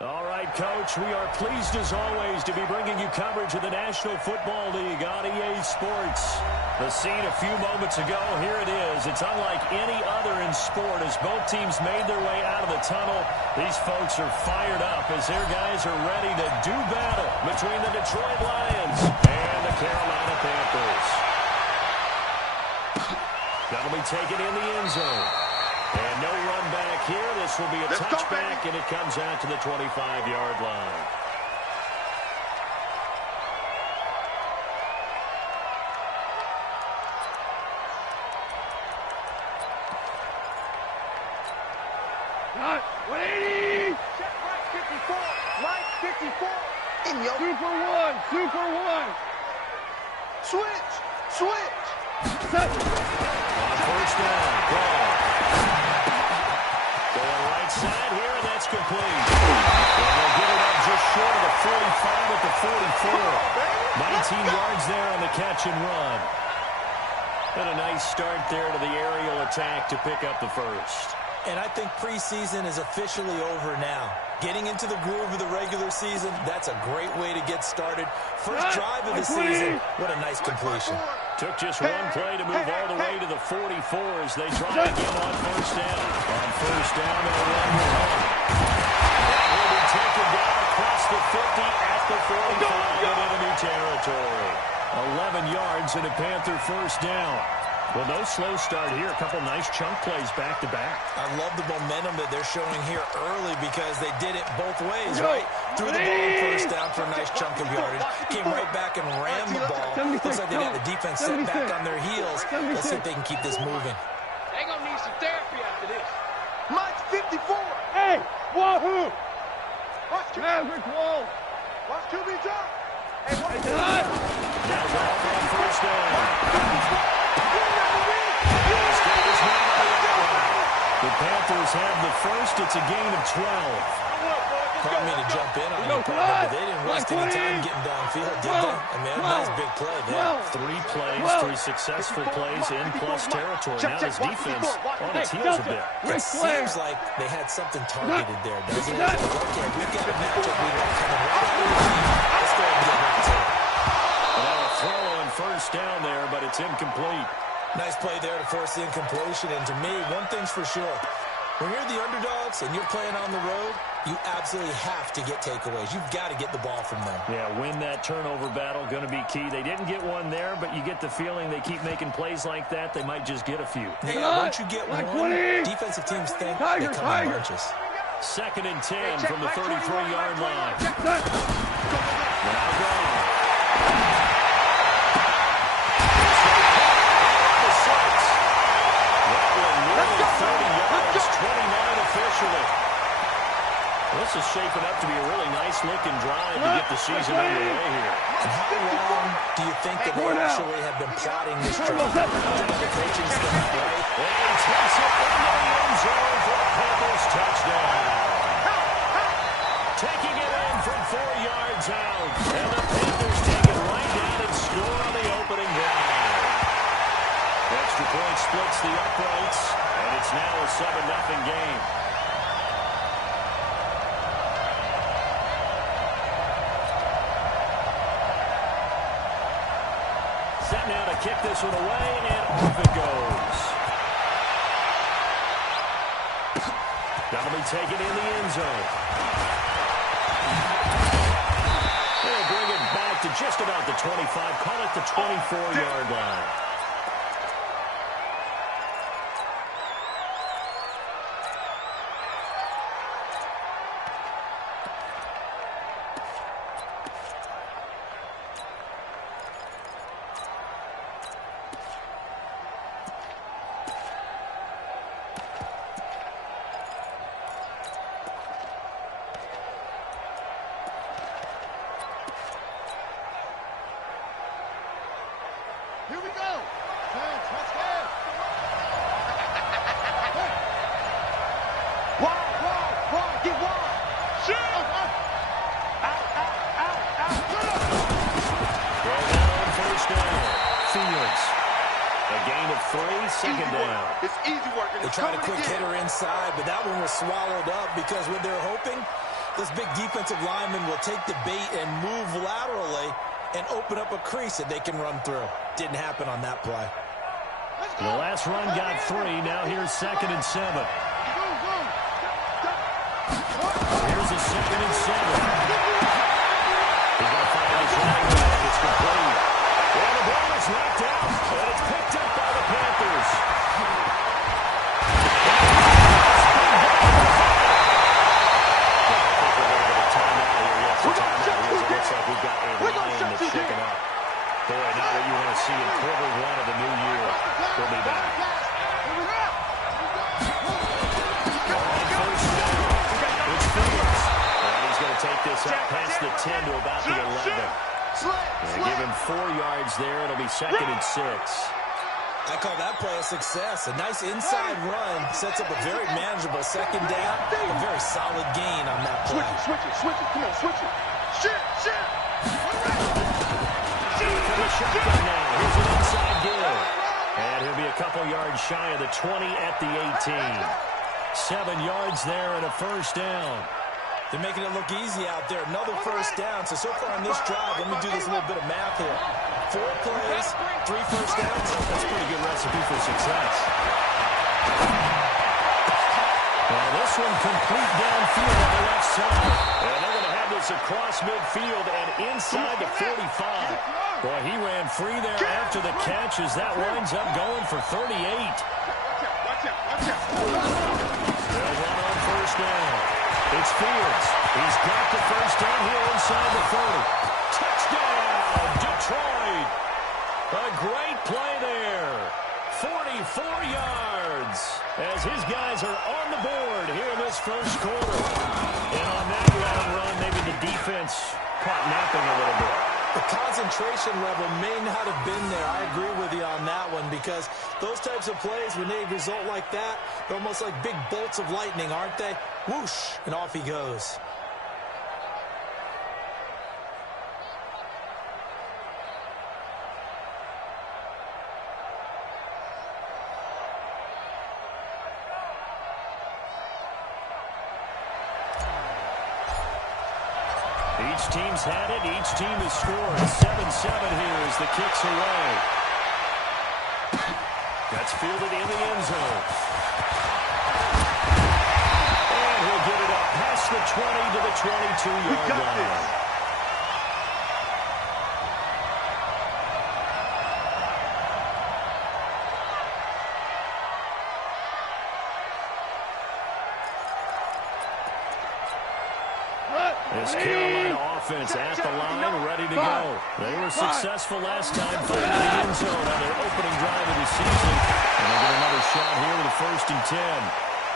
All right, Coach, we are pleased as always to be bringing you coverage of the National Football League on EA Sports. The scene a few moments ago, here it is. It's unlike any other in sport as both teams made their way out of the tunnel. These folks are fired up as their guys are ready to do battle between the Detroit Lions and the Carolina Panthers. That'll be taken in the end zone. And no run back here. This will be a touchback, and it comes out to the 25-yard line. Got 180. Check right 54. Right 54. In your Super one. switch. Set. On first down, ball. Going right side here, and that's complete. And they'll get it up just short of the 45 at the 44. 19 yards there on the catch and run. And a nice start there to the aerial attack to pick up the first. And I think preseason is officially over now. Getting into the groove of the regular season, that's a great way to get started. First drive of the season, what a nice completion. Took just one play to move all the way to the 44 as they try again on first down. On first down, they'll run with home. That will be taken down across the 50 at the 45 in enemy territory. 11 yards and a Panther first down. Well, no slow start here. A couple nice chunk plays back-to-back. I love the momentum that they're showing here early because they did it both ways, right? Threw the ball on first down for a nice chunk of yardage. Came right back and ran the ball. Looks like they got the defense set back on their heels. Let's see if they can keep this moving. They're going to need some therapy after this. Mike's 54. Hey, wahoo! Watch two. Maverick wall. Watch two be drop. Hey, watch two. Now off on first down. The Panthers have the first. It's a gain of 12. Pardon me to jump in on you, partner, but they didn't waste any time getting downfield, did they? I mean, nice big play there. 3 plays, 3 successful plays in plus territory. Now his defense on its heels a bit. It seems like they had something targeted there, doesn't it? Okay, we've got a matchup we want coming right out of the lead. Let's go ahead and get right to it. Well, a throw on first down there, but it's incomplete. Nice play there to force the incompletion. And to me, one thing's for sure. When you're the underdogs and you're playing on the road, you absolutely have to get takeaways. You've got to get the ball from them. Yeah, win that turnover battle, going to be key. They didn't get one there, but you get the feeling they keep making plays like that, they might just get a few. Yeah, once you get one, defensive teams think they come in bunches. 2nd and 10 from the 33-yard line. Now gone. This is shaping up to be a really nice-looking drive to get the season underway here. And how long do you think that they actually have been plotting this drive? The coaching staff, right? And he takes it into the end zone for a Panthers touchdown. Taking it in from 4 yards out. And the Panthers take it right down and score on the opening drive. Extra point splits the uprights, and it's now a 7-0 game. Set now to kick this one away, and off it goes. That'll be taken in the end zone. They'll bring it back to just about the 25, call it the 24-yard line. Here we go. Let's go. Wide. Get wide. Shoot. Out. Throw down on first down. Fields. A gain of 3, 2nd down. It's easy work. They tried a quick hitter inside, but that one was swallowed up because what they're hoping Those big defensive linemen will take the bait and move laterally and open up a crease that they can run through. Didn't happen on that play. The last run got 3. Now here's 2nd and 7. Here's a 2nd and 7. He's going to find his running back. It's complete. And the ball is knocked out, and it's picked up by the Panthers. We've got a lion that's shaken up. Boy, now that you want to see in quarter 1 of the new year, we'll be back. On first down, it's Phillips. And he's going to take this up past the 10 to about the 11. They give him 4 yards there. It'll be 2nd and 6. I call that play a success. A nice inside run sets up a very manageable 2nd down. A very solid gain on that play. Switch it. Come on, switch it. Shit. From the shotgun now. Here's an inside give. And he'll be a couple yards shy of the 20 at the 18. 7 yards there and a first down. They're making it look easy out there. Another first down. So far on this drive, let me do this little bit of math here. 4 plays, 3 first downs. That's a pretty good recipe for success. Well, this one complete downfield on the left side. And they're going to have this across midfield and inside the 45. Boy, he ran free there after the catch as that winds up going for 38. They'll run on first down. It's Fields. He's got the first down here inside the 30. Touchdown, Detroit. A great play there. 44 yards as his guys are on the board here in this first quarter. And on that long run, maybe the defense caught napping a little bit. The concentration level may not have been there. I agree with you on that one because those types of plays, when they result like that, they're almost like big bolts of lightning, aren't they? Whoosh, and off he goes. Each team's had it. Each team has scored. 7-7 here as the kick's away. That's fielded in the end zone. And he'll get it up past the 20 to the 22-yard line. This Carolina offense at the line, ready to go. They were successful last time finding the end zone on their opening drive of the season. And they'll get another shot here with a 1st and 10.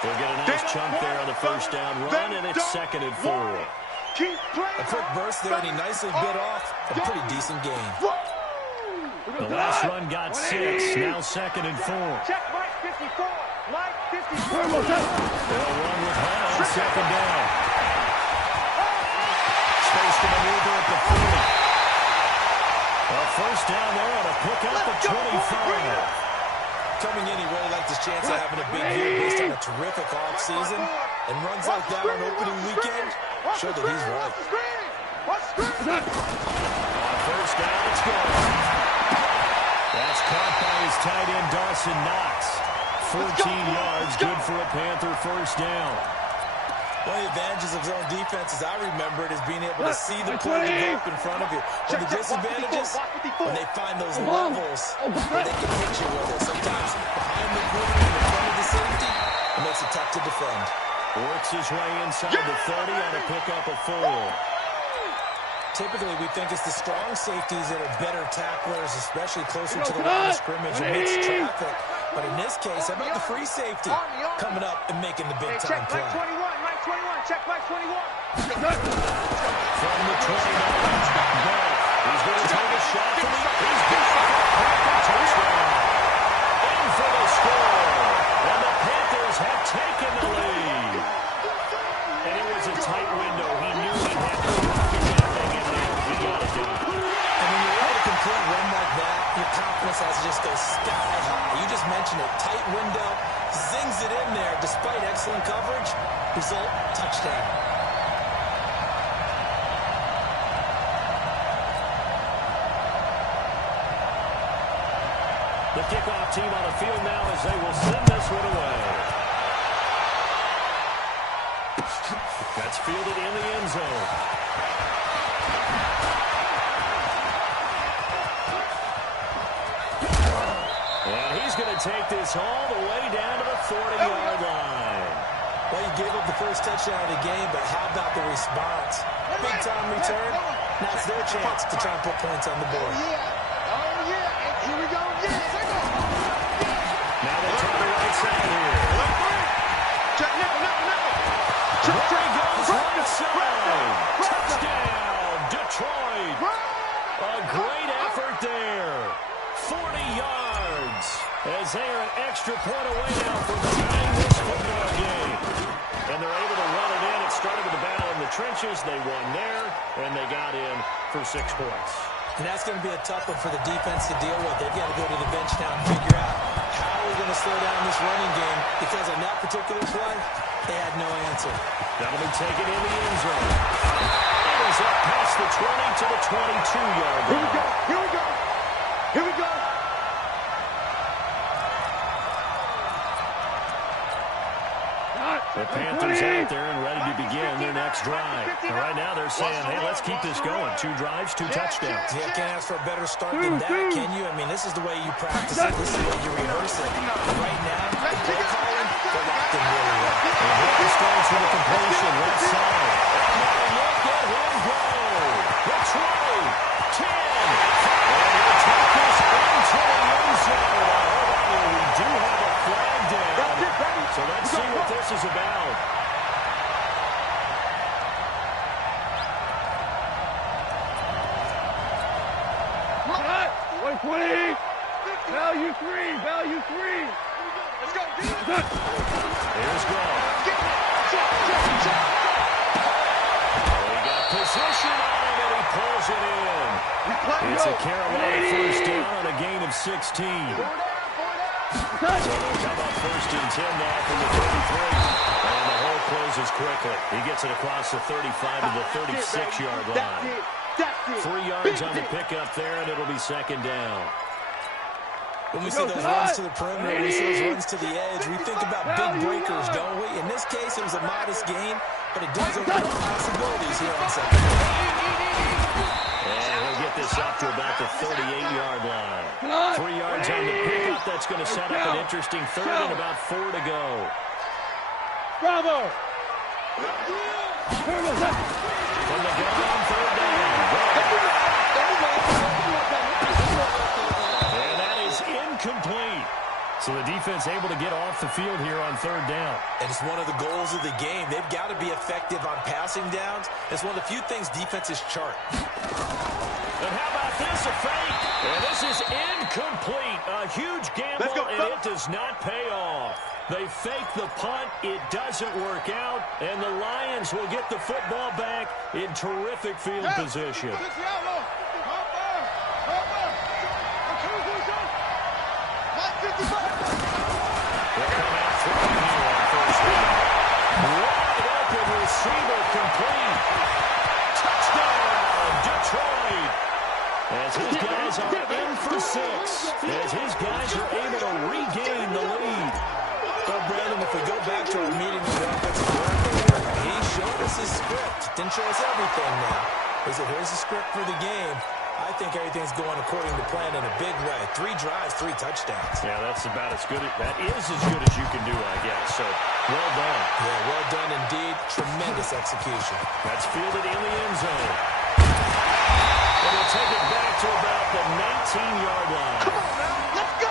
They'll get a nice chunk there on the first down run, and it's 2nd and 4. A quick burst there, and he nicely bit off a pretty decent gain. The last run got 6, now 2nd and 4. Check Mike 54. Mike 54. They'll run with Hunt on 2nd down. Space to maneuver at the 40. A first down there on a pickup at 25. Coming in, he really liked his chance of having a big year based on a terrific offseason. And runs like that on opening weekend show that he's right. On first down, it's good. That's caught by his tight end, Dawson Knox. 14 yards, good for a Panther first down. One of the advantages of zone defense, as I remember it, is being able to see the play develop in front of you. One of the disadvantages, when they find those levels where they can hit you with it. Sometimes behind the corner, in front of the safety, it makes it tough to defend. Works his way inside the 30 on a pickup of 4. Typically, we think it's the strong safeties that are better tacklers, especially closer to the line of scrimmage amidst traffic. But in this case, how about the free safety coming up and making the big-time play? Check Mike 21, Mike 21, check Mike 21. From the 29, he's going to take a shot from the... He's got a touchdown. In for the score. And the Panthers have taken the lead. And it was a tight window. He knew he had to get that thing in there. He got it done. And when you're able to complete a run like that, your confidence has to just go sky high. You just mentioned it. Tight window, zings it in there despite excellent coverage. Result, touchdown. The kickoff team on the field now as they will send this one away. That's fielded in the end zone. And he's going to take this all the way down to the 40-yard line. Well, you gave up the first touchdown of the game, but how about the response? Big-time return. Now it's their chance to try and put points on the board. Oh, yeah. Here we go. Now they turn the right side here. Check, nickel. There he goes, right side. Touchdown, Detroit. A great effort there. 40 yards as they are an extra point away now from tying this football game. And they're able to run it in. It started with the battle in the trenches. They won there, and they got in for 6 points. And that's going to be a tough one for the defense to deal with. They've got to go to the bench now and figure out how we're going to slow down this running game, because on that particular play, they had no answer. That'll be taken in the end zone. It is up past the 20 to the 22-yard line. Here we go. The Panthers out there and ready to begin their next drive. And right now they're saying, hey, let's keep this going. 2 drives, 2 touchdowns. Yeah, can't ask for a better start than that, can you? I mean, this is the way you practice it. This is the way you rehearse it. Right now, they're calling, they're locked in really well. And Walker starts with a completion, left side. And look at him go. Detroit, 10. And he'll take this into the end zone. We do have a flag down. So let's see what this is about. Cut. 120. Value 3. Let's go. Here's Goff. He got position on him, and he pulls it in. It's a Carolina first down on a gain of 16. So they'll come up first and 10 now from the 33. And the hole closes quickly. He gets it across the 35 to the 36-yard line. 3 yards on the pickup there, and it'll be second down. When we see those runs to the perimeter, we see those runs to the edge, we think about big breakers, don't we? In this case, it was a modest gain, but it does open up possibilities here on second down. And he'll get this up to about the 38-yard line. 3 yards on the pickup. That's going to set up an interesting third and about 4 to go. Bravo. From the gun, third down. And that is incomplete. So the defense able to get off the field here on third down. And it's one of the goals of the game. They've got to be effective on passing downs. It's one of the few things defenses chart. And how about this, a fake? And this is incomplete. A huge gamble, and it does not pay off. They fake the punt. It doesn't work out. And the Lions will get the football back in terrific field position. They'll come out throwing here on first down. Wide open receiver complete. Touchdown, Detroit. As his guys are in for 6. As his guys are able to regain the lead. Well, Brandon, if we go back to our meeting with the offensive coordinator, he showed us his script. Didn't show us everything now. He said, here's the script for the game. I think everything's going according to plan in a big way. 3 drives, 3 touchdowns. Yeah, that's about as good. That is as good as you can do, I guess. So, well done. Yeah, well done indeed. Tremendous execution. That's fielded in the end zone. And we'll take it back to about the 19-yard line. Come on now, let's go.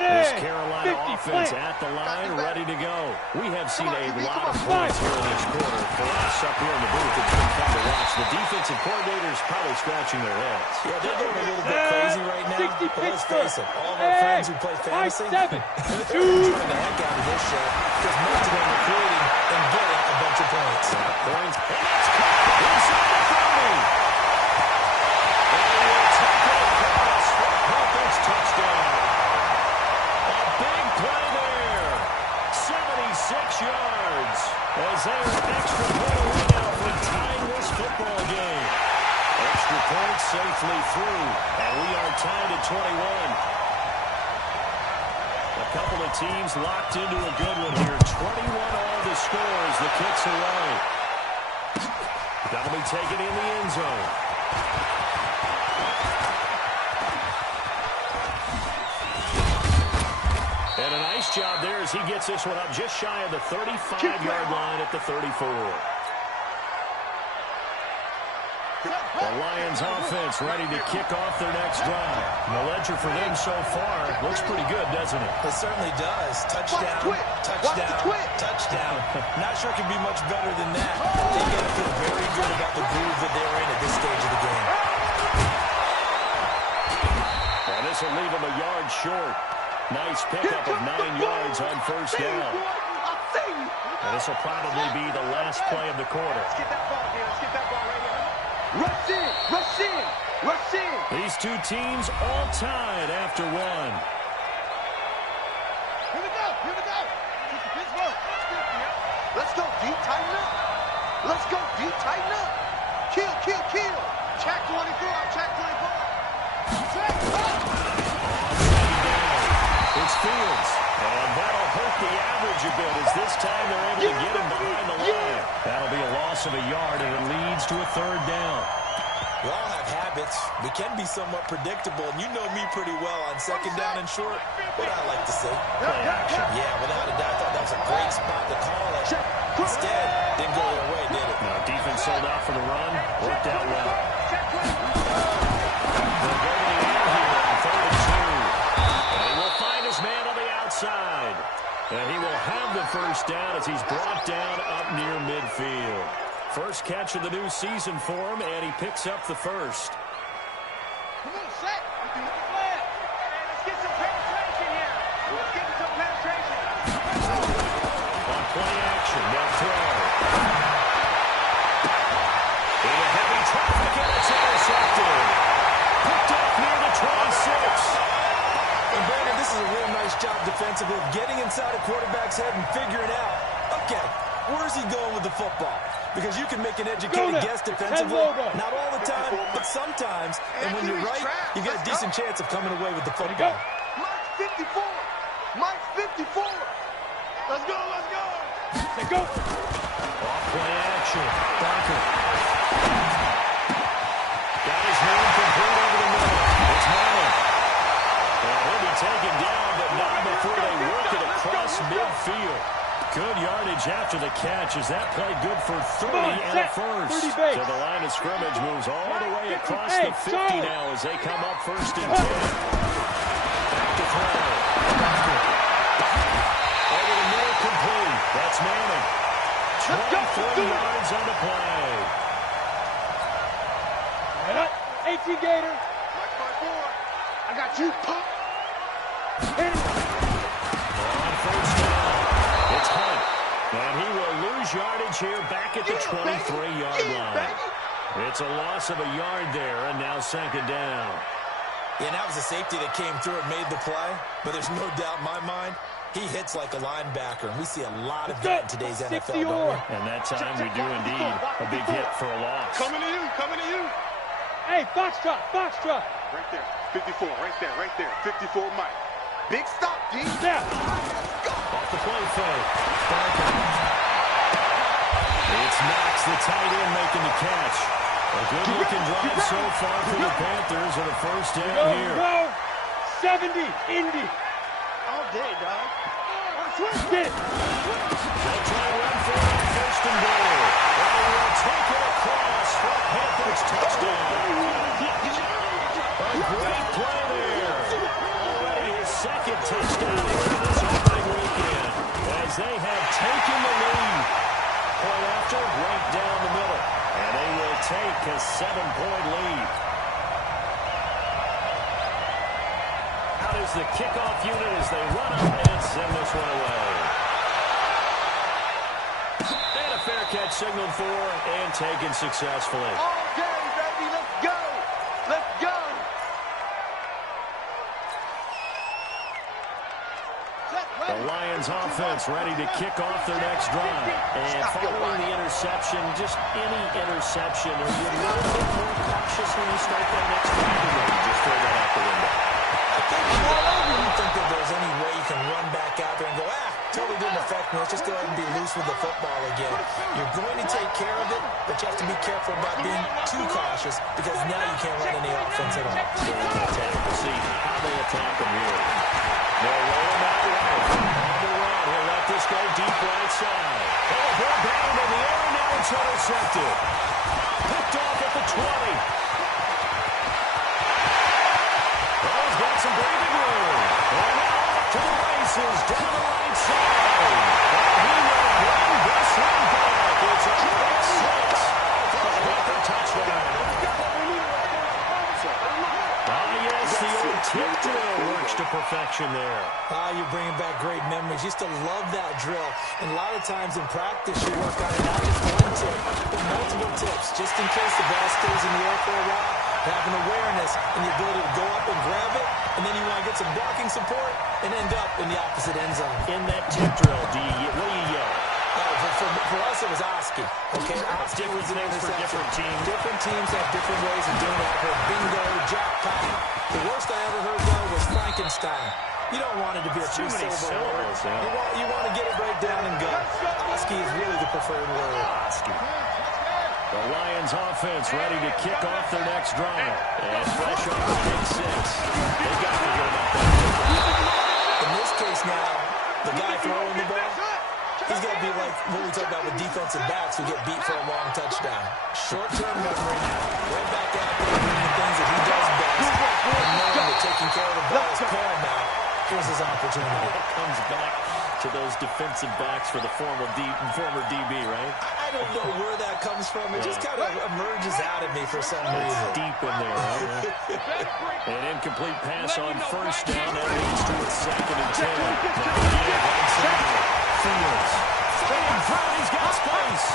This Carolina offense at the line, ready to go. We have seen a lot of points here in this quarter. For us up here in the booth, it's been fun to watch. The defense defensive coordinators probably scratching their heads. Yeah, they're going a little bit crazy right now. But let's face it, all of our friends who play fantasy, they're enjoying the heck out of this show because most of them are creating and getting a bunch of points. Points. And that's caught inside the 30. And he will take it across for a Panthers touchdown. A big play there. 76 yards. As they are extra point away now from tying this football game. Extra points safely through, and we are tied at 21. A couple of teams locked into a good one here. 21 all the scores. The kick's away. That'll be taken in the end zone. And a nice job there as he gets this one up just shy of the 35-yard line at the 34. The Lions offense ready to kick off their next drive. The ledger for them so far looks pretty good, doesn't it? It certainly does. Touchdown, touchdown, touchdown. Not sure it can be much better than that. They got to feel very good about the groove that they're in at this stage of the game. And this will leave them a yard short. Nice pickup of 9 yards on first down. And this will probably be the last play of the quarter. Let's get that ball here. Let's get that ball right here. Rush in, rush in, rush in. These two teams all tied after one. Here we go, here we go. Pittsburgh. Let's go, D, tighten up. Let's go, D, tighten up. Kill, kill, kill. Check 24, check 24. Check, It's Fields, and that'll hurt the average a bit as this time they're able to get him behind the line. That'll be a loss of a yard, and it leads to a third down. We all have habits. We can be somewhat predictable, and you know me pretty well on second down and short. What I like to say? Play action. Yeah, without a doubt. I thought that was a great spot to call it. Instead, didn't go their way, did it? Now, defense sold out for the run. Worked out well. They'll go to the air here on 3rd and 2. And he will find his man on the outside. And he will have the first down as he's brought down up near midfield. First catch of the new season for him, and he picks up the first. Come on, set. Let's get some penetration here. Let's get some penetration. On play action, they'll throw. Into heavy traffic, and it's intercepted. Picked off near the 26. And Brandon, this is a real nice job defensively of getting inside a quarterback's head and figuring out, okay, where's he going with the football? Because you can make an educated guess defensively, not all the time, but sometimes. And when you're right, you get a decent chance of coming away with the football. Mike's 54. Mike's 54. Let's go, let's go. Let's go. Off play action. Barker. Got his man complete over the middle. It's Manning. And he'll be taken down, but not before they work it across midfield. Good yardage after the catch as that play good for 30 and a first. So the line of scrimmage moves all the way across the 50 now as they come up 1st and 10. Back to throw. Over the middle complete. That's Manning. 23 yards on the play. 18 Gator. Watch my boy. I got you, punk. On first down, it's Hunt. And he will lose yardage here back at the 23-yard line. It's a loss of a yard there, and now 2nd down. Yeah, that was a safety that came through and made the play, but there's no doubt in my mind, he hits like a linebacker, and we see a lot of that in today's NFL, don't we? And that time we do indeed a big hit for a loss. Coming to you, coming to you. Hey, box drop, box drop. Right there, 54, right there, right there. 54 Mike. Big stop, D. Yeah. Off the play fake. Barker. It's Knox, the tight end, making the catch. A good-looking drive so far for the Panthers and a first down here. Go, 70, Indy. All day, dog. Get it. They'll try to run for it on 1st and goal. And they will take it across for a Panthers touchdown. A great play there. Already his 2nd touchdown here this opening weekend as they have taken the lead. Point after, right down the middle. And they will take take a 7-point lead. Out is the kickoff unit as they run up and send this one away. And a fair catch signaled for and taken successfully. All day, baby. Let's go. Let's go. The Lions offense ready to kick off their next drive. And following the interception, just any interception, are you a little bit more cautious when you start that next drive, or you just throw that out the window? I don't think that there's any way you can run back out there and go, totally didn't affect me. Let's just go ahead and be loose with the football again. You're going to take care of it, but you have to be careful about being too cautious because now you can't run any offense at all. So we're going to attack. We'll see how they attack them here. They'll roll him out right. On the run, he'll let this go deep right side. Oh, ball down in the air, now it's intercepted. Picked off at the 20. Oh, he's got some breathing room. And now off to the races, down the right side. And he will bring this one back. It's a pick six. For a touchdown. Yes, the old tip drill works to perfection there. You're bringing back great memories. Used to love that drill. And a lot of times in practice, you work on it, not just one tip, but multiple tips, just in case the ball stays in the air for a while. Having awareness and the ability to go up and grab it, and then you want to get some blocking support and end up in the opposite end zone. In that tip drill, what do you yell? For us, it was Oski. Okay, Oski was an things for different teams. Different teams have different ways of doing that. Bingo, jackpot. The worst I ever heard, though, was Frankenstein. You don't want it to be a two-syllable word. You want to get it right down and go. Oski is really the preferred word. Oski. The Lions offense ready to kick off their next drive. And fresh off the pick six. They got to get about that. In this case now, the guy throwing the ball, he's got to be like what we talk about with defensive backs who get beat for a long touchdown. Short-term memory, right back out there doing the things that he does best, and knowing that taking care of the ball is paramount. Here's his opportunity. Comes back to those defensive backs for the former DB, right? I don't know where that comes from. It just kind of emerges out of me for some reason. Deep in there, right? An incomplete pass on first down. That leads to a 2nd and 10. Now again, right side. Fields. Flying through. He's got space.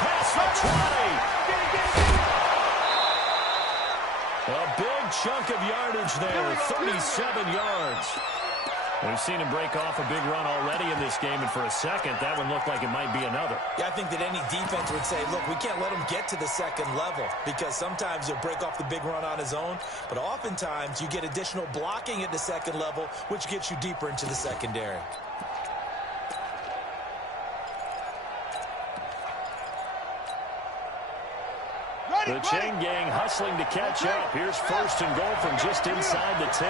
Pass for 20. A big chunk of yardage there. 37 yards. We've seen him break off a big run already in this game, and for a second, that one looked like it might be another. Yeah, I think that any defense would say, look, we can't let him get to the second level because sometimes he'll break off the big run on his own, but oftentimes you get additional blocking at the second level, which gets you deeper into the secondary. The chain gang hustling to catch up. Here's 1st and goal from just inside the 10.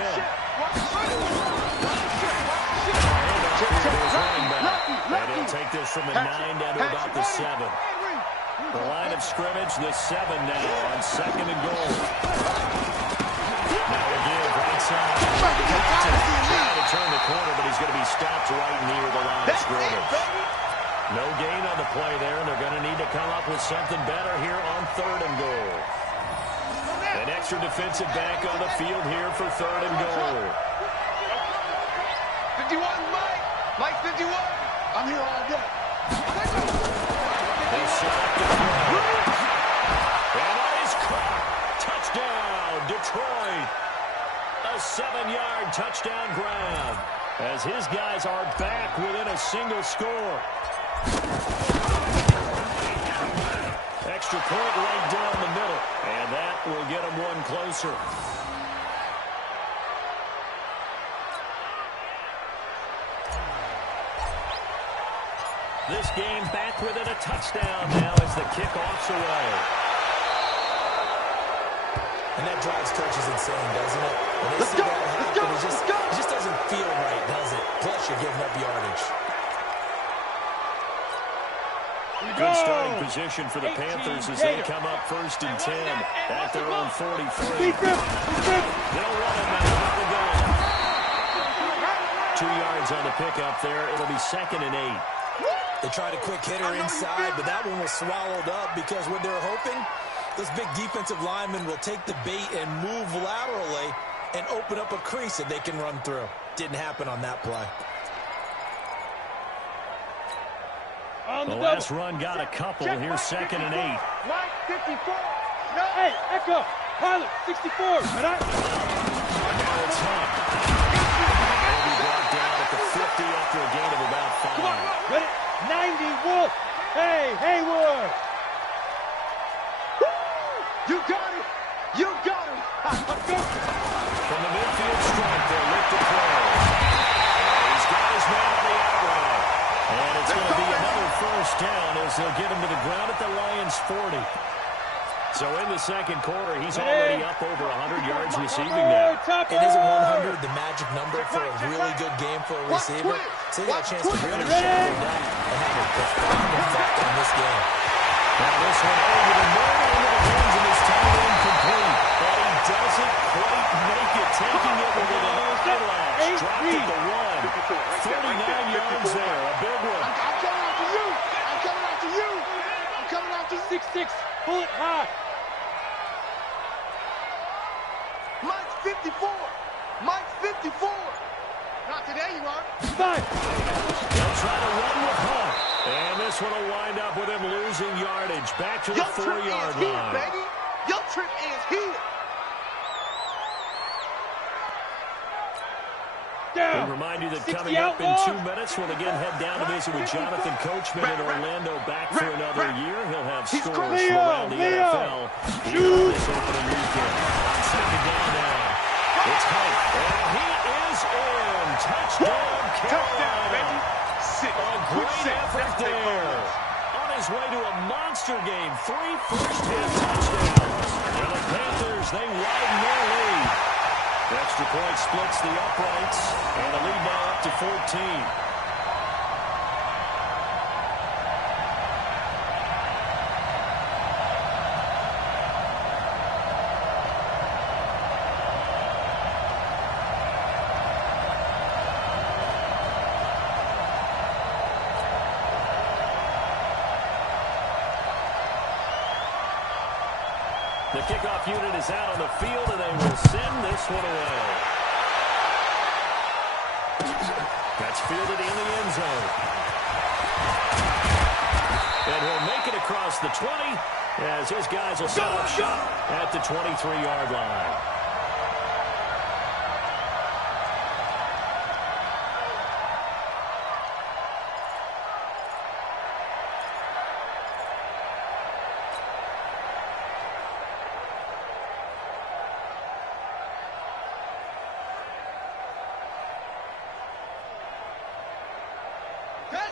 And he'll take this from the 9 down to about the 7. The line of scrimmage, the 7 now on 2nd and goal. Now again, right side. Trying to turn the corner, but he's going to be stopped right near the line of scrimmage. No gain on the play there, and they're going to need to come up with something better here on 3rd and goal. An extra defensive back on the field here for 3rd and goal. 51, Mike. Mike 51. I'm here all day. They select the play. And that is caught. Touchdown, Detroit. A 7-yard touchdown grab as his guys are back within a single score. Extra point right down the middle, and that will get them one closer. This game back within a touchdown now as the kickoff's away. And that drives coaches insane, doesn't it? When they see that happen, it just doesn't feel right, does it? Plus, you're giving up yardage. Good starting position for the Panthers as they come up 1st and 10 at their own 43. They'll run it now. 2 yards on the pickup there. It'll be 2nd and 8. They tried a quick hitter inside, but that one was swallowed up because what they're hoping Those big defensive linemen will take the bait and move laterally and open up a crease that they can run through. Didn't happen on that play. The last run got a couple. Here's 2nd and 8. Mike, 54. No. Hey, Echo. Pilot, 64. And Now it's Hunt. He'll be brought down at the 50 after a gain of about 5. Come on, ready? 90, Wolf. Hey, Haywood. You got it. You got it. Let's go. From the midfield stripe, they'll lift the play. He's got his man on the outright. And it's going to be another first down as they'll get him to the ground at the Lions' 40. So in the second quarter, he's already up over 100 yards receiving now. And isn't 100 the magic number for a really good game for a receiver? So he got a chance to really shut them down and have a profound effect in this game. Now this one over the middle, into the hands of his tight end complete. But he doesn't quite make it, taking it with an eyelash. Dropped at the 1. 39 yards there, a big one. I'm coming after you. I'm coming after you. I'm coming after you. 6'6", bullet high. Mike's 54. Mike's 54. Not today, you are. 5. They'll try to run with Hunt. And this one will wind up with him losing yardage. Back to the 4-yard line. Here, baby. Your trip is here. Down. We remind you that coming up in 2 minutes, we'll again head down to visit with Jonathan Coachman in Orlando, back for another year. He'll have scores from around the NFL here on this opening weekend. Second down now. It's Hunt. And he is in. Touchdown, Carolina. A great effort there. On his way to a monster game. 3 first-half touchdowns. And the Panthers, they widen their lead. Extra point splits the uprights, and the lead now up to 14. The kickoff unit is out on the field, and they will send this one away. That's fielded in the end zone. And he'll make it across the 20, as his guys will set up shop at the 23-yard line.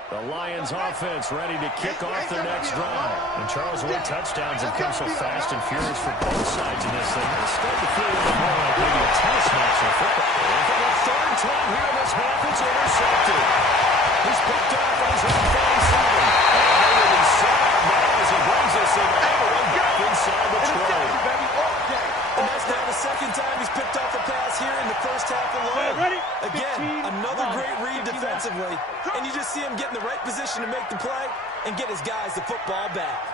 The Lions offense ready to kick off their next drive. And Charles, the way touchdowns have come so fast and furious for both sides in this thing, it's starting to feel a little more like maybe a tennis match in football. And for the third time here in this half, it's intercepted. He's picked off on his own 47. And they will be set up now as he brings us in all the way back inside the 20. And that's now the second time he's picked off a pass here in the first half alone. Again, another great read defensively. And you just see him get in the right position to make the play and get his guys the football back.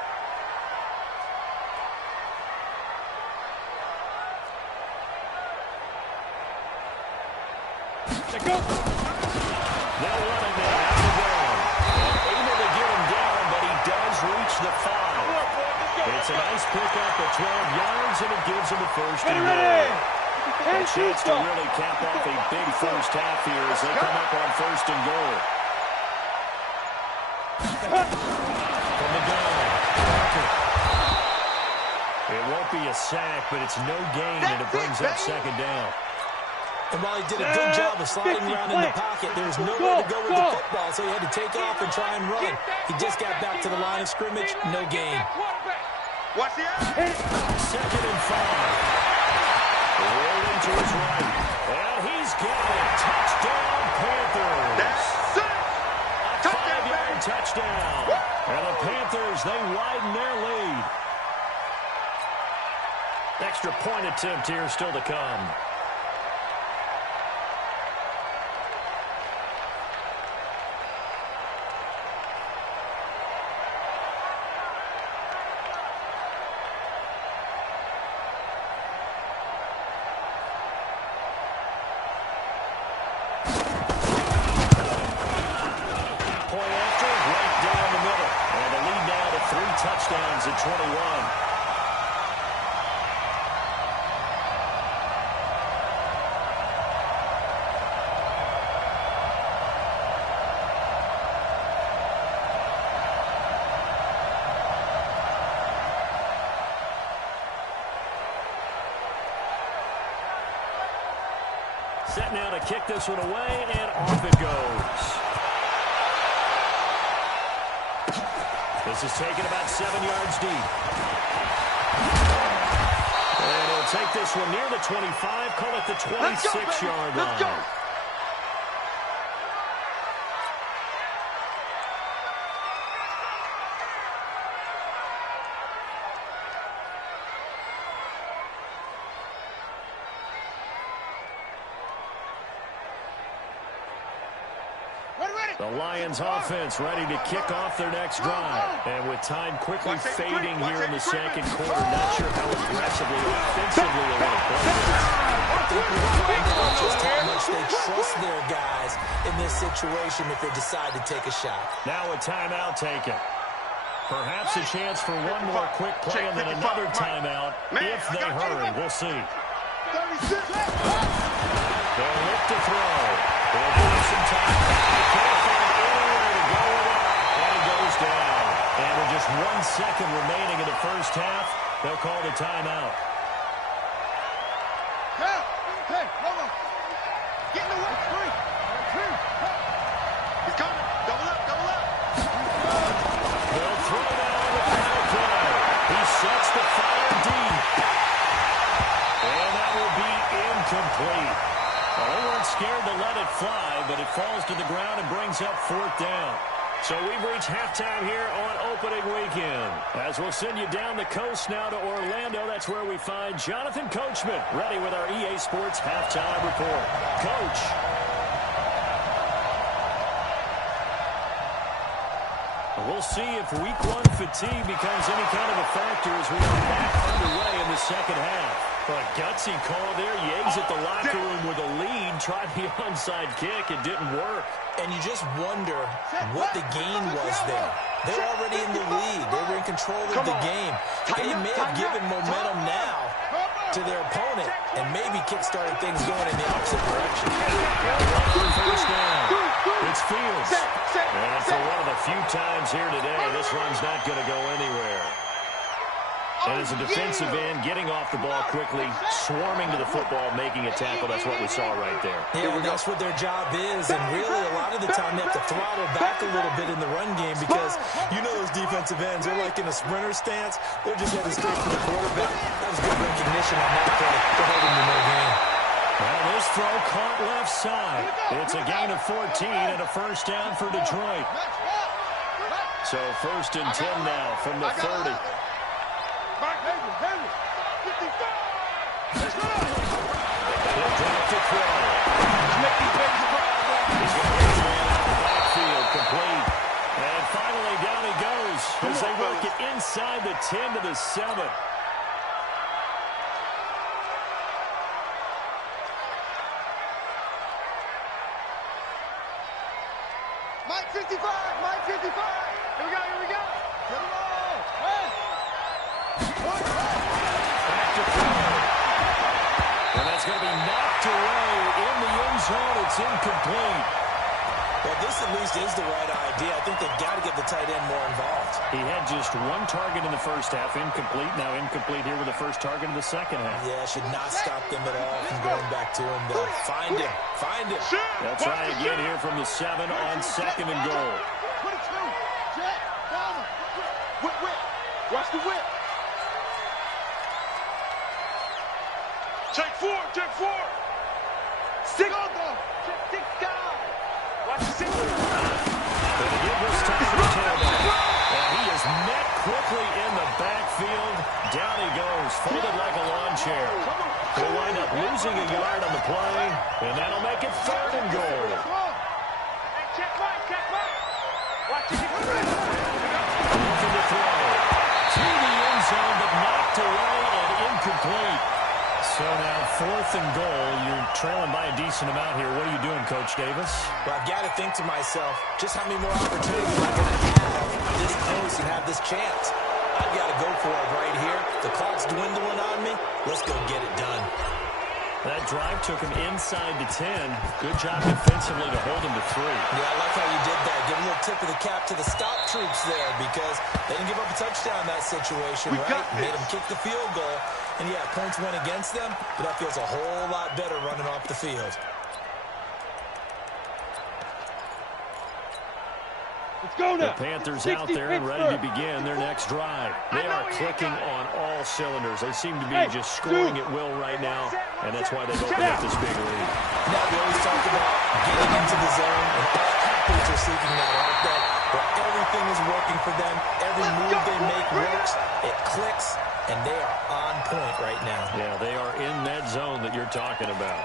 They go. They'll run him in out of the ground. Able to get him down, but he does reach the 5. It's a nice pickup at 12 yards, and it gives him a first and goal. A chance to really cap off a big first half here as they come up on first and goal. From the gun, Parker. It won't be a sack, but it's no gain, and it brings up second down. And while he did a good job of sliding around in the pocket, there was nowhere to go with the football, so he had to take off and try and run. He just got back to the line of scrimmage, no gain. Watch the Second and 5. Rolling to his right. And he's got it. Touchdown, Panthers. That's it. A 5-yard touchdown. And the Panthers, they widen their lead. Extra point attempt here still to come. touchdowns at 21. Set now to kick this one away, and off it goes. This is taken about 7 yards deep. And he'll take this one near the 25, call it the 26-yard line. Let's go. The Lions offense ready to kick off their next drive. And with time quickly fading here in the second quarter, not sure how aggressively offensively they want to play this. Just how much they trust their guys in this situation if they decide to take a shot. Now a timeout taken. Perhaps a chance for one more quick play and then another timeout if they hurry. We'll see. They'll look to throw. They'll give some time. Down. And with just 1 second remaining in the first half, they'll call the timeout. Hey, hold on. Get in the way. Three. He's coming. Double up. They'll throw down the final play. He sets the fire deep. And that will be incomplete. Well, they weren't scared to let it fly, but it falls to the ground and brings up 4th down. So we've reached halftime here on opening weekend. As we'll send you down the coast now to Orlando, that's where we find Jonathan Coachman, ready with our EA Sports halftime report. Coach. We'll see if week 1 fatigue becomes any kind of a factor as we are back underway in the second half. A gutsy call there. Yates at the locker room with a lead. Tried the onside kick. It didn't work. And you just wonder what the gain was there. They're already in the lead. They were in control of the game. They may have given momentum now to their opponent and maybe kick-started things going in the opposite direction. First down. It's Fields. And for one of the few times here today, this run's not going to go anywhere. And as a defensive end, getting off the ball quickly, swarming to the football, making a tackle, that's what we saw right there. Yeah, well, that's what their job is, and really a lot of the time they have to throttle back a little bit in the run game because you know those defensive ends, they're like in a sprinter stance. They're just heading straight for the quarterback. That was good recognition on that play to hold him in their game. Well, this throw caught left side. It's a gain of 14 and a first down for Detroit. So 1st and 10 now from the 30. Backfield complete. And finally down he goes as they work it inside the 10 to the 7. Mike 55. Here we go. Get them all. Hey. Back to throw. And that's going to be knocked away in the end zone. It's incomplete. Well, this at least is the right idea. I think they've got to get the tight end more involved. He had just 1 target in the first half, incomplete. Now incomplete here with the first target in the second half. Yeah, should not stop them at all from going back to him, though. Find him. They'll try again here from the 7 on 2nd and goal. 22. Jet. Down. Whip. Watch the whip. Take 4. 6. Six guys. Watch the 6. But to give this time to the tailback. And he is met quickly in the backfield. Down he goes, folded like a lawn chair. He'll wind up losing a yard on the play, and that'll make it 3rd and goal. Check right. Watch it. Looking to throw. To the end zone, but knocked away and incomplete. So now 4th and goal. You're trailing by a decent amount here. What are you doing, Coach Davis? Well, I've got to think to myself, just how many more opportunities am I going to have this close and have this chance? I've got to go for it right here. The clock's dwindling on me. Let's go get it done. That drive took him inside the 10. Good job defensively to hold him to 3. Yeah, I like how you did that. Give a little tip of the cap to the stop troops there because they didn't give up a touchdown in that situation, right? Made them kick the field goal. And, yeah, points went against them, but that feels a whole lot better running off the field. Let's go now. The Panthers out there and ready to begin their next drive. They are clicking on all cylinders. They seem to be just scoring at will right now, and that's why they've opened up this big lead. Now, we always talk about getting into the zone, and all athletes are seeking that, aren't they? Where everything is working for them. Every move they make works. It clicks, and they are on point right now. Yeah, they are in that zone that you're talking about.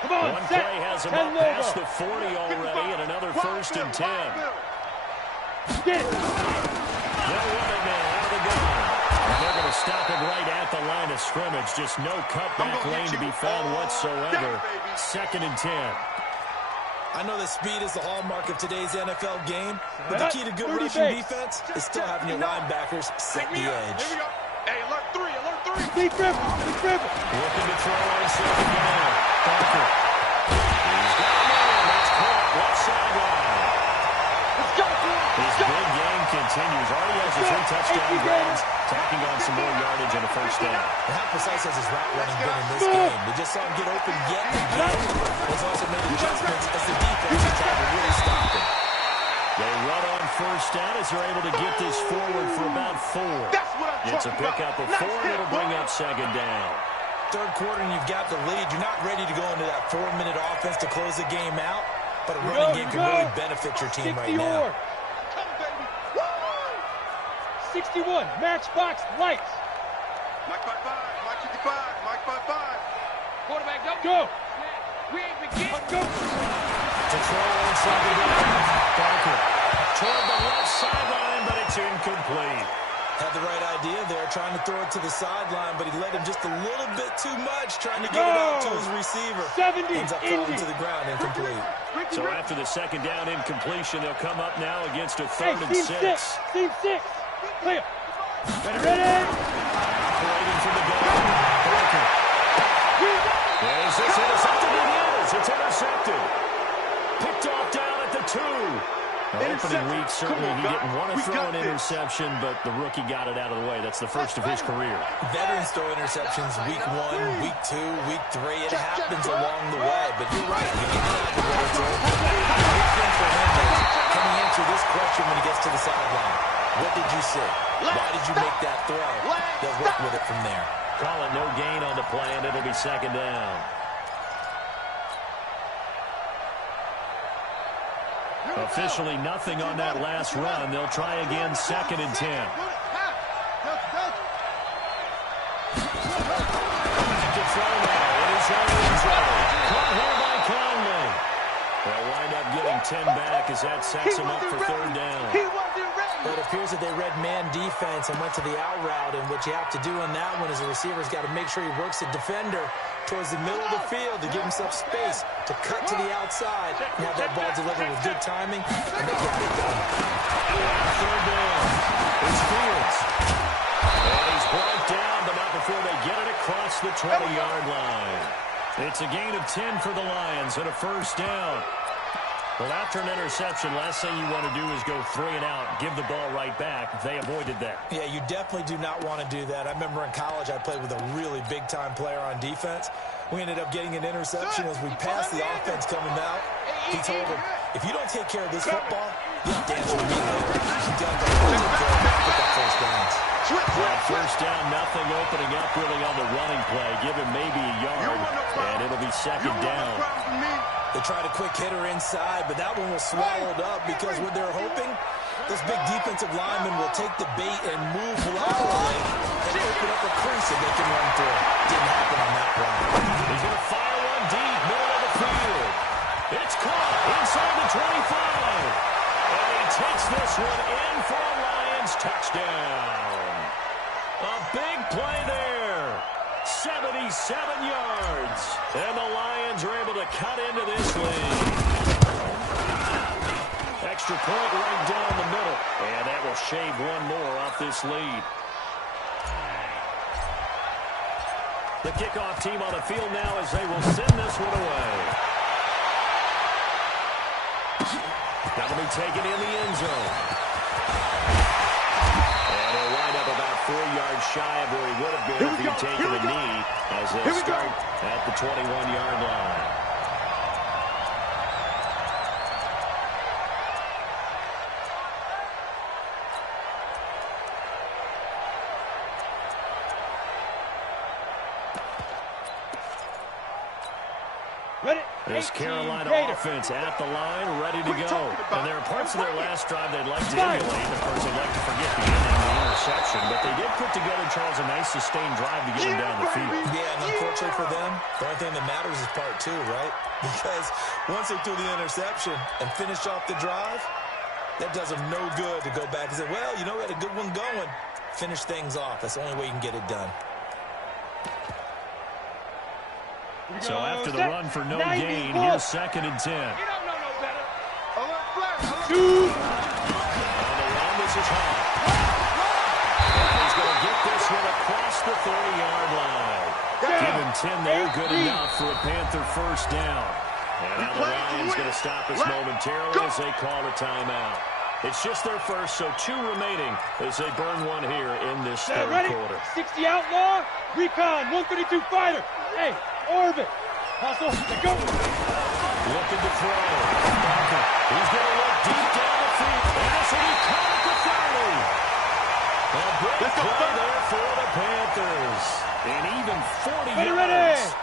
Come on, one play has them up past the 40 already, and another 1st and 10. Get it. They'll run it now out of the gun. And they're going to stop it right at the line of scrimmage. Just no cutback lane to be found whatsoever. 2nd and 10. I know that speed is the hallmark of today's NFL game, but the key to good rushing defense is still having your linebackers set the edge. Hey, alert 3, alert 3. Deep dribble, Looking to throw on 2nd down. Parker. He's got a man. That's caught. Left sideline. Let's go. His big game continues. Already has a 3 touchdown runs, tacking on some more yardage and a 1st down. And how precise has his route running been in this game? We just saw him get open yet again. He's also made adjustments as the defense is trying to really stop him. They run on 1st down as they're able to get this forward for about 4. It's a pickup of 4, and it'll bring up 2nd down. 3rd quarter and you've got the lead. You're not ready to go into that 4-minute offense to close the game out, but a running game can really benefit your team right now. 61, matchbox lights. Mike 5-5, Mike 55, Mike 5-5. Quarterback, go. We ain't begin. Let's go. To throw on 2nd down. Parker toward the left sideline, but it's incomplete. Had the right idea there, trying to throw it to the sideline, but he led him just a little bit too much, trying to get it out to his receiver. 70, ends up falling to the ground, incomplete. So after the 2nd down incompletion, they'll come up now against a 3rd and 6. Team 6. Play up. Ready. Operating from the gun. Parker. Is this intercepted? It is. It's intercepted. Picked off down at the 2. Opening week, certainly he didn't want to throw an interception, but the rookie got it out of the way. That's the first of his career. Veterans throw interceptions week 1, week 2, week 3. It happens along the way, but you're right. You get out the way it's over. Big thing for him is, can he answer this question when he gets to the sideline? What did you see? Why did you make that throw? They'll work with it from there. Call it no gain on the play, and it'll be 2nd down. Officially nothing on that last run. They'll try again, 2nd and 10. Back to throw now. It is caught here by Conley. They'll wind up getting 10 back as that sets him up for 3rd down. But it appears that they read man defense and went to the out route, and what you have to do on that one is the receiver's got to make sure he works the defender towards the middle of the field to give himself space to cut to the outside and have that ball delivered with good timing, and they got it done. 3rd down. It's Fields. And he's brought down, but not before they get it across the 20-yard line. It's a gain of 10 for the Lions and a 1st down. Well, after an interception, last thing you want to do is go 3 and out, give the ball right back. They avoided that. Yeah, you definitely do not want to do that. I remember in college I played with a really big-time player on defense. We ended up getting an interception as we passed the offense coming out. He told him, if you don't take care of this football, you'll dance with me later. He definitely took that 1st down. That 1st down, nothing opening up really on the running play. Give him maybe a yard, and it'll be 2nd down. They tried a quick hitter inside, but that one was swallowed up because what they're hoping, those big defensive linemen will take the bait and move laterally and open up a crease that they can run through. Didn't happen on that one. He's going to fire one deep, middle of the field. It's caught inside the 25. And he takes this one in for a Lions touchdown. A big play there. 77 yards. And the Lions are able to cut into this lead. Extra point right down the middle. And that will shave one more off this lead. The kickoff team on the field now as they will send this one away. That'll be taken in the end zone. And he'll wind up about 4 yards shy of where he would have been if he'd taken a knee as they start at the 21-yard line. This Carolina offense at the line, ready to go. And there are parts of their last drive they'd like to emulate. Of course, they'd like to forget the ending of the interception. But they did put together, Charles, a nice sustained drive to get them down the field. Yeah, and unfortunately for them, the only thing that matters is part two, right? Because once they threw the interception and finished off the drive, that does them no good to go back and say, well, you know, we had a good one going. Finish things off. That's the only way you can get it done. So after the run for no gain, here's 2nd and 10. You don't know no better. On the run, this is Hunt. And he's going to get this one across the 30-yard line. Give him 10 there, good enough for a Panther first down. And now the Lions going to stop us momentarily as they call a timeout. It's just their first, so 2 remaining as they burn one here in this third quarter. 60 outlaw, recon, 132 fighter. Hey, orbit. Hustle, they go. Looking to throw. Barker. He's going to look deep down the field. And this will be caught at the 30. A big play there for the Panthers. And even 40 yards.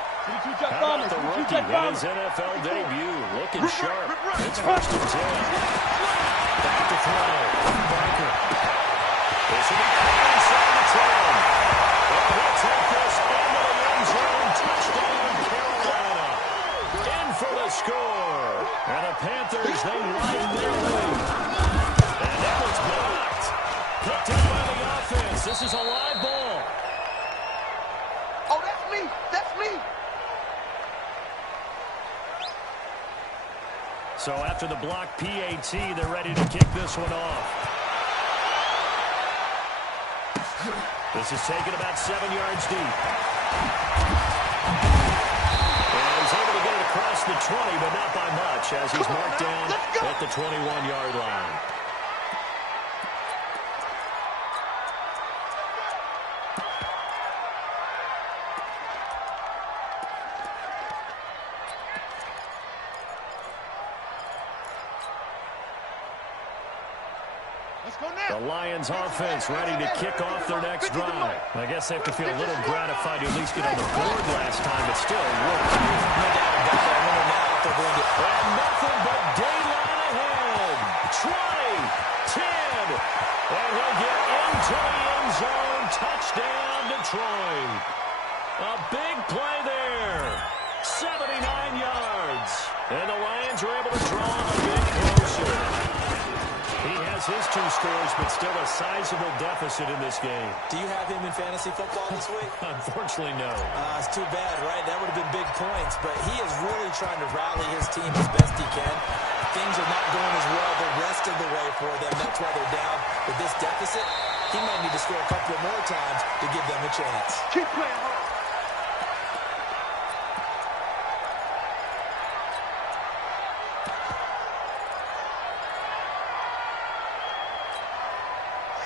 How about the rookie in his NFL debut? Looking sharp. It's 1st and 10. Back to throw. Barker. This will be caught inside the 10. And he'll take this into the end zone. Touchdown, Carolina. In for the score. And the Panthers, they widen their lead. And that was blocked. Picked up by the offense. This is a live ball. Oh, that's me. That's me. So after the block PAT, they're ready to kick this one off. This is taken about 7 yards deep. And he's able to get it across the 20, but not by much, as he's marked down at the 21-yard line. The Lions offense ready to kick off their next drive. I guess they have to feel a little gratified to at least get on the board last time, but still work. No doubt about that. I wonder now if they're going to... And nothing but daylight ahead. 20, 10, and he'll get into the end zone. Touchdown, Detroit. A big play there. 79 yards. And the Lions are able to draw a bit closer. He has his 2 scores, but still a sizable deficit in this game. Do you have him in fantasy football this week? Unfortunately, no. It's too bad, right? That would have been big points, but he is really trying to rally his team as best he can. Things are not going as well the rest of the way for them. That's why they're down with this deficit. He might need to score a couple more times to give them a chance. Keep playing hard.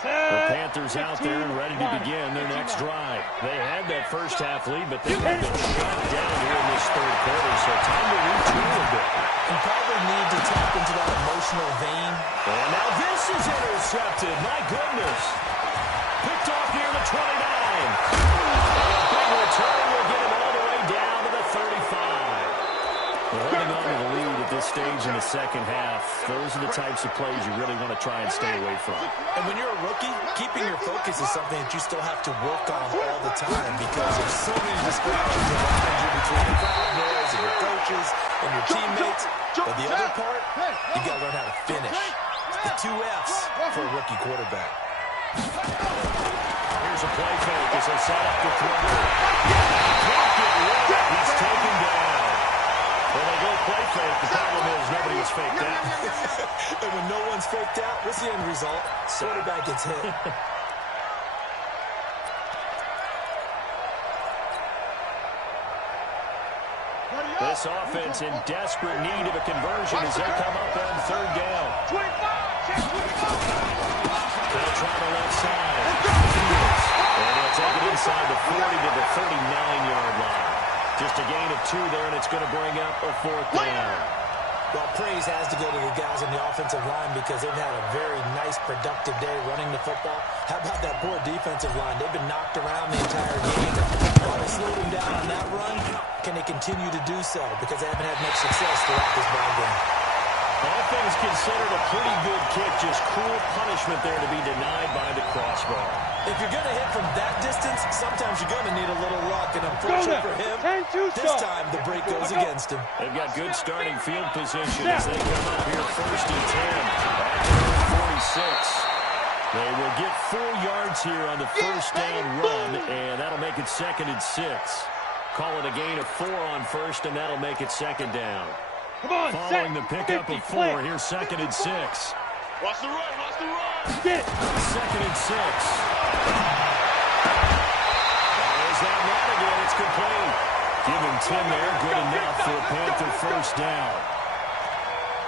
The Panthers out there and ready to begin their next drive. They had that first half lead, but they've been shut down here in this third quarter, so time to retool a bit. You probably need to tap into that emotional vein. And now this is intercepted. My goodness. Picked off near the 29. And a big return will get him all the way down to the 35. Well, holding on to the lead at this stage in the second half, those are the types of plays you really want to try and stay away from. And when you're a rookie, keeping your focus is something that you still have to work on all the time because there's so many distractions around you between the crowd noise and your coaches and your teammates. But the other part, you got to learn how to finish. The 2 F's for a rookie quarterback. Here's a play fake as they set up the throw. He's taken down. Well, they go play fake. The problem is nobody was faked out. And when no one's faked out, what's the end result? Quarterback gets hit. This offense in desperate need of a conversion as they come up on third down. 25, check 25. They'll try the left side. And they'll take it inside the 40 to the 39-yard line. Just a gain of 2 there, and it's going to bring up a 4th down. Well, praise has to go to the guys on the offensive line because they've had a very nice, productive day running the football. How about that poor defensive line? They've been knocked around the entire game. While they slowed them down on that run, can they continue to do so? Because they haven't had much success throughout this ball game. All things considered, a pretty good kick. Just cruel punishment there to be denied by the crossbar. If you're going to hit from that distance, sometimes you're going to need a little luck. And unfortunately for him, this time the break goes against him. They've got good starting field position as they come up here 1st and 10 at the 46. They will get 4 yards here on the first down run, and that'll make it 2nd and 6. Call it a gain of 4 on first, and that'll make it 2nd down. Come on, following the pickup of 4, here's 2nd and 6. Watch the run, watch the run. Get it. 2nd and 6. There's that run again. It's complete. Give him 10 there. Good enough for a Panther first down.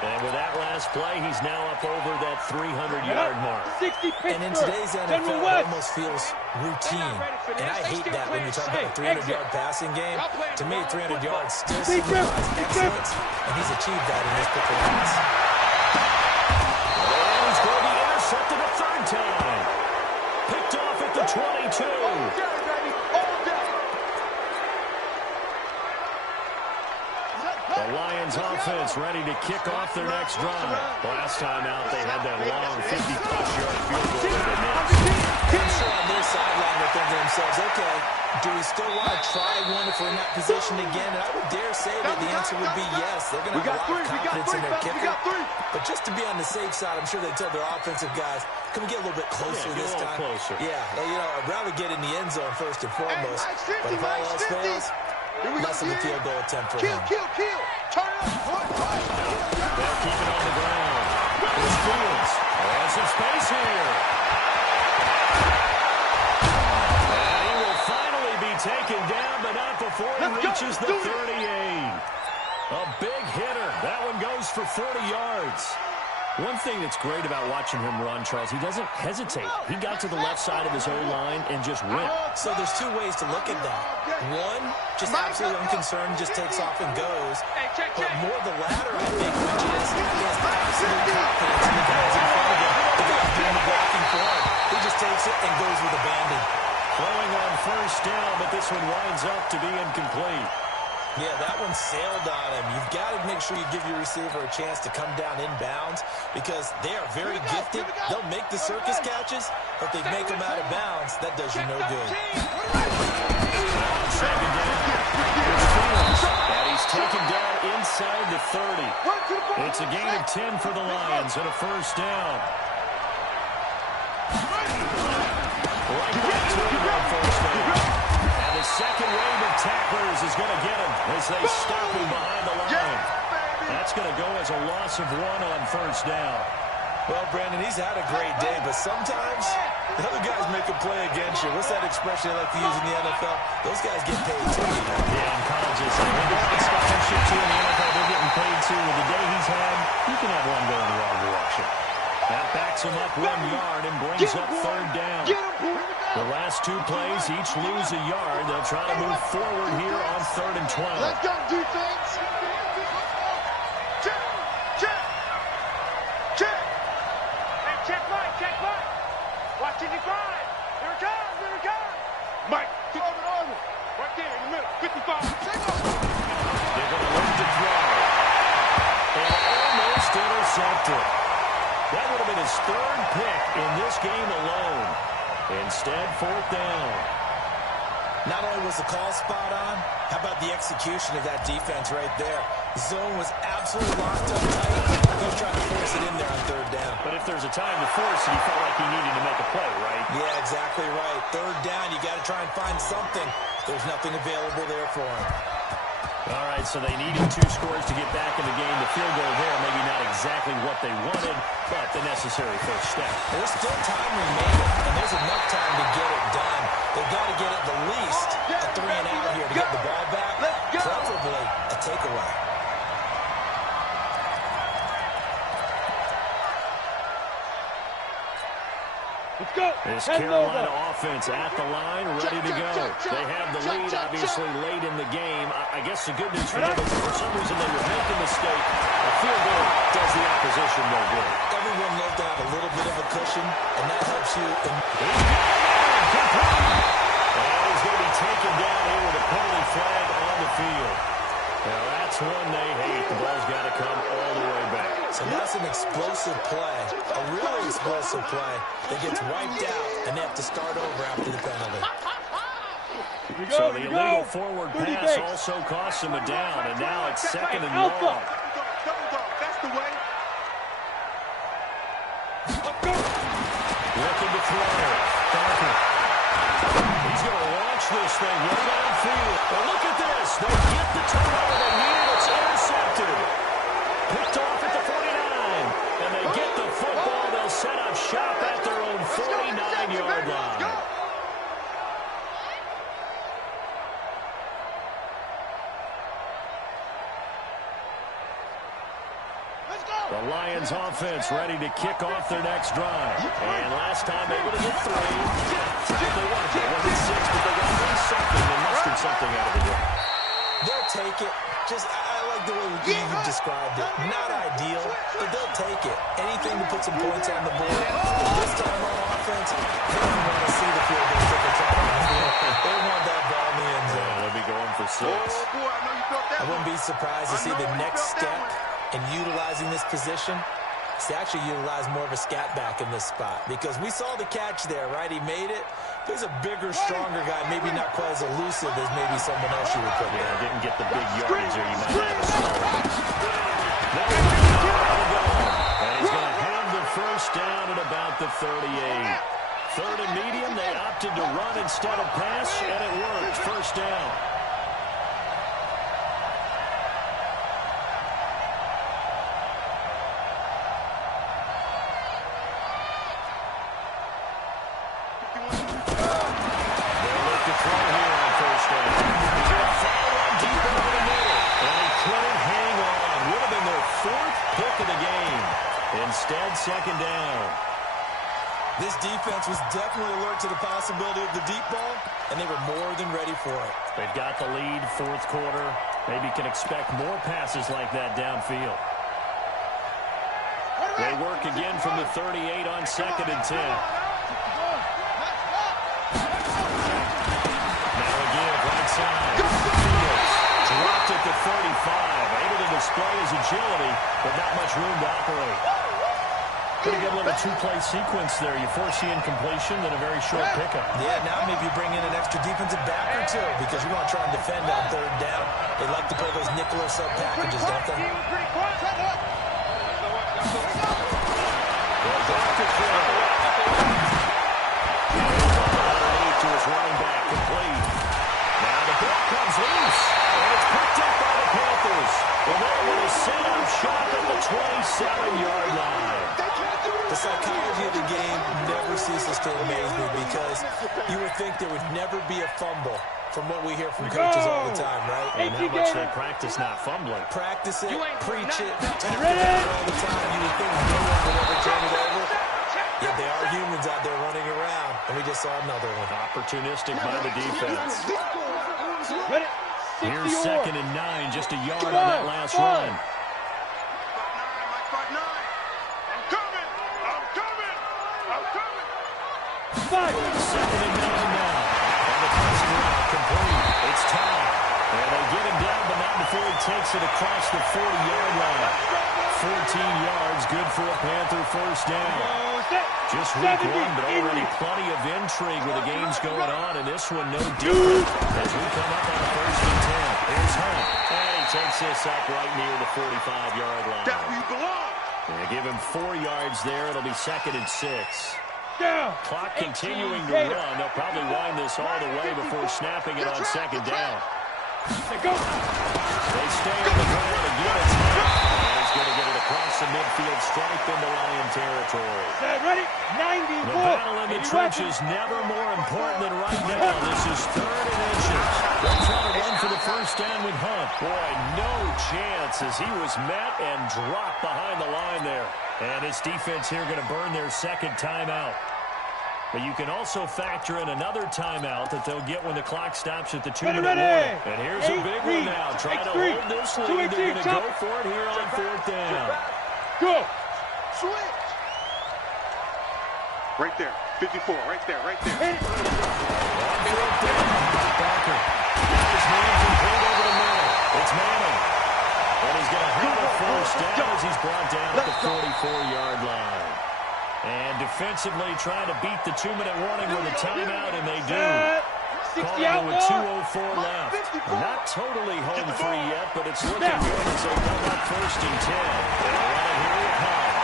And with that last play, he's now up over that 300-yard mark. 60 and in today's NFL, it almost feels routine. And I hate that when you talk about a 300-yard passing game. To me, 300 yards still signifies excellence, and he's achieved that in this performance. And he's going to be intercepted a 3rd time. Picked off at the 22. The Lions offense ready to kick off their next drive. Last time out, they had that long 50-plus-yard field goal that they missed. I'm sure on their sideline they're thinking to themselves, okay, do we still want to try one if we're in that position again? And I would dare say that the answer would be yes. They're going to have a lot of confidence in their kicker. But just to be on the safe side, I'm sure they told their offensive guys, can we get a little bit closer this time? Closer. Yeah, you know, I'd rather get in the end zone first and foremost. But if all else fails, less of a field goal attempt for him. Kill. Turn it up. They'll keep it on the ground. Here's Fields. And some space here. And he will finally be taken down, but not before he reaches the 38. A big hitter. That one goes for 40 yards. One thing that's great about watching him run, Charles, he doesn't hesitate. He got to the left side of his O-line and just went. So there's 2 ways to look at that. One, just absolutely unconcerned, just takes off and goes. But more the latter, I think, which is he has absolute confidence in the guys in front of him. The guys doing the blocking for him. He just takes it and goes with abandon. Throwing on first down, but this one winds up to be incomplete. Yeah, that one sailed on him. You've got to make sure you give your receiver a chance to come down inbounds because they are very gifted. They'll make the circus catches, but they make them out of bounds. That does you no good. Second down. And he's taken down inside the 30. It's a gain of 10 for the Lions and a first down. Right back to him on first down. And the second wave of tacklers is going to get him as they stop him behind the line. That's going to go as a loss of 1 on first down. Well, Brandon, he's had a great day, but sometimes the other guys make a play against you. What's that expression they like to use in the NFL? Those guys get paid too. Yeah, in colleges. They're scholarship too in the NFL. They're getting paid too. With the day he's had, you can have one go in the wrong direction. That backs him up 1 yard and brings up third down. The last 2 plays, each lose a yard. They'll try to move forward here on 3rd and 12. Let's go, defense. Check right. Watch it drive. Here it comes. Mike, Arvin. Right there in the middle. 55. They're going to look to throw. And almost intercepted. That would have been his 3rd pick in this game alone. Instead, 4th down. Not only was the call spot on, how about the execution of that defense right there? The zone was absolutely locked up tight. He was trying to force it in there on 3rd down. But if there's a time to force it, he felt like he needed to make a play, right? Yeah, exactly right. 3rd down, you got to try and find something. There's nothing available there for him. All right, so they needed 2 scores to get back in the game. The field goal there, maybe not exactly what they wanted, but the necessary first step. There's still time remaining, and there's enough time to get it done. They've got to get at the least a 3-and-out here to get the ball back, preferably a takeaway. Let's go. This Carolina offense at the line, ready to go. They have the lead, obviously, late in the game. I guess the good news for them is for some reason they would make a mistake. A field goal does the opposition no good. Everyone loves to have a little bit of a cushion, and that helps you. And he's going to be taken down here with a penalty flag on the field. Now, that's one they hate. The ball's got to come all the way back. So that's an explosive play, a really explosive play that gets wiped out, and they have to start over after the penalty. So the illegal forward pass also costs him a down, and now it's 2nd and long. That's the way. Looking to throw. Parker. He's going to launch this thing right downfield. Well, look at this. They get the turnover they needed. It's intercepted. Picked off at the 49. And they get the football. They'll set up shop at their own 49-yard line. The Lions offense ready to kick off their next drive. And last time able to get 3. They wanted to win 6, but they got to do something and mustered something out of the game. They'll take it. I like the way you described it. Not ideal, but they'll take it. Anything to put some points on the board. This time on offense, they don't want to see the field goal ticket. They want that ball in the end zone. Yeah, they'll be going for 6. I wouldn't be surprised to see the next step in utilizing this position is to actually utilize more of a scat back in this spot, because we saw the catch there, right? He made it. He's a bigger, stronger guy, maybe not quite as elusive as maybe someone else you would put there. Yeah, didn't get the big yardage there. You might have a and he's going to have the first down at about the 38. 3rd and medium, they opted to run instead of pass, and it worked. First down. Instead, 2nd down. This defense was definitely alert to the possibility of the deep ball, and they were more than ready for it. They've got the lead, 4th quarter. Maybe can expect more passes like that downfield. They work again from the 38 on 2nd and 10. Now again, right side. Dropped at the 35. Able to display his agility, but not much room to operate. Pretty good little 2-play sequence there. You force the incompletion, then a very short pickup. Yeah, now maybe you bring in an extra defensive back or 2 because you want to try and defend on 3rd down. They like to play those nickel or sub packages, don't they? Underneath to his running back, complete. Now the ball comes loose, and it's picked up by the Panthers. And they're going to set up shop at the 27-yard line. The psychology of the game never ceases to amaze me, because you would think there would never be a fumble from what we hear from coaches all the time, right? And how much they practice not fumbling. Practice it, preach it, talk about it all the time. You would think no one would ever turn it over. Yet they are humans out there running around, and we just saw another one. Opportunistic by the defense. Ready? Here's 2nd and 9, just a yard on that last run. Second and 9 now. And the passing route complete. It's tied. And they get him down, but not before he takes it across the 40-yard line. 14 yards, good for a Panther first down. Just week 1, but already plenty of intrigue with the games going on, and this one no different as we come up on 1st and 10. Here's Hunt, and he takes this up right near the 45-yard line. That's where you belong. They give him 4 yards there. It'll be 2nd and 6. Clock continuing to run. They'll probably wind this all the way before snapping it on 2nd down. Go. They stay on the ground again. It's Hunt. And he's going to get it across the midfield stripe into Lion territory. Set, ready? 94. The battle in the trenches never more important than right now. This is 3rd and inches. They'll try to run for the first down with Hunt. Boy, no chance as he was met and dropped behind the line there. And his defense here going to burn their second timeout. But you can also factor in another timeout that they'll get when the clock stops at the 2-minute warning. And here's a big one now. Trying to hold this lead. They're going to go for it here on 4th down. Go. Switch. Right there. 54. Right there. Right there. On 4th down. Barker. Got his hands and pulled over the middle. It's Manning. And he's going to have a first down as he's brought down at the 44-yard line. And defensively trying to beat the 2-minute warning with a timeout, and they do. Calling with 2:04 left. Not totally home free yet, but it's looking good as they come up 1st and 10. They'll run it here with Hunt.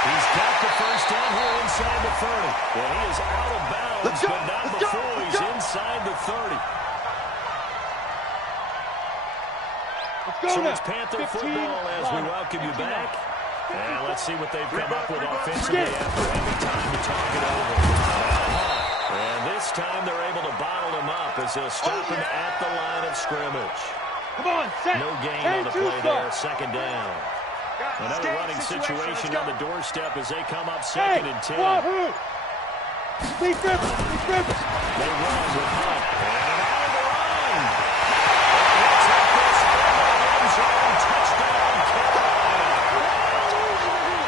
He's got the first down here inside the 30. And he is out of bounds, but not before he's inside the 30. So it's Panther football as we welcome you back. And let's see what they've come up with offensively after having time to talk it over. And this time they're able to bottle him up as they'll stop him at the line of scrimmage. Come on, set. No gain on the play there, 2nd down. Another running situation on the doorstep as they come up 2nd and 10. Lee Griffin. They run with Hunt. And out of the run. Touchdown, Carolina.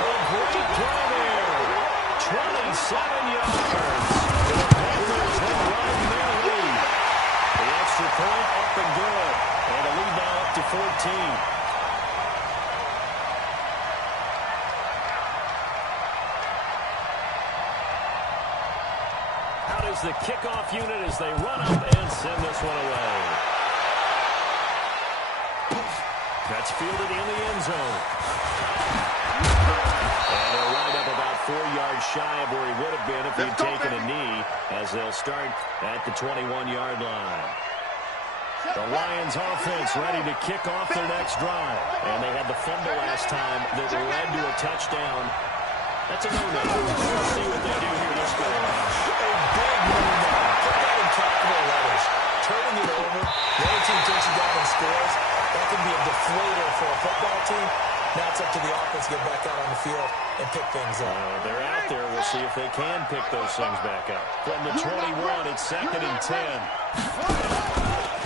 A great play there. 27 yards. The Panthers have run their lead. The extra point up and good. And the lead now up to 14. Out is the kickoff unit as they run up and send this one away. That's fielded in the end zone. And they'll wind up about 4 yards shy of where he would have been if he'd taken a knee as they'll start at the 21-yard line. The Lions offense ready to kick off their next drive. And they had the fumble last time that led to a touchdown. That's a no-no. We'll see what they do here this go around. A big no-no. Put that in capital letters. Turning it over, the other team takes it down and scores. That can be a deflator for a football team. Now it's up to the offense to get back out on the field and pick things up. They're out there. We'll see if they can pick those things back up. From the 21, it's 2nd and 10.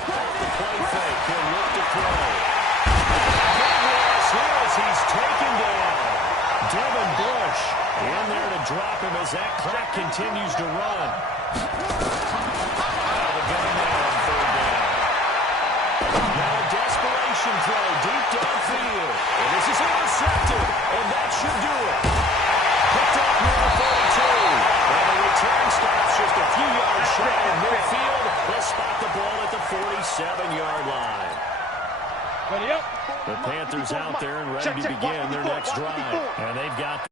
Off the play fake. He'll look to throw. Big loss here as he's taken down. Devin Bush in there to drop him as that clock continues to run. Out of the gun now on 3rd down. Now a desperation throw deep downfield. And this is intercepted. And that should do it. Picked up near the 42. And the return stops just a few yards shy of midfield. They'll spot the ball at the 47-yard line. Ready up. The Panthers out there and ready to begin their next drive. And they've got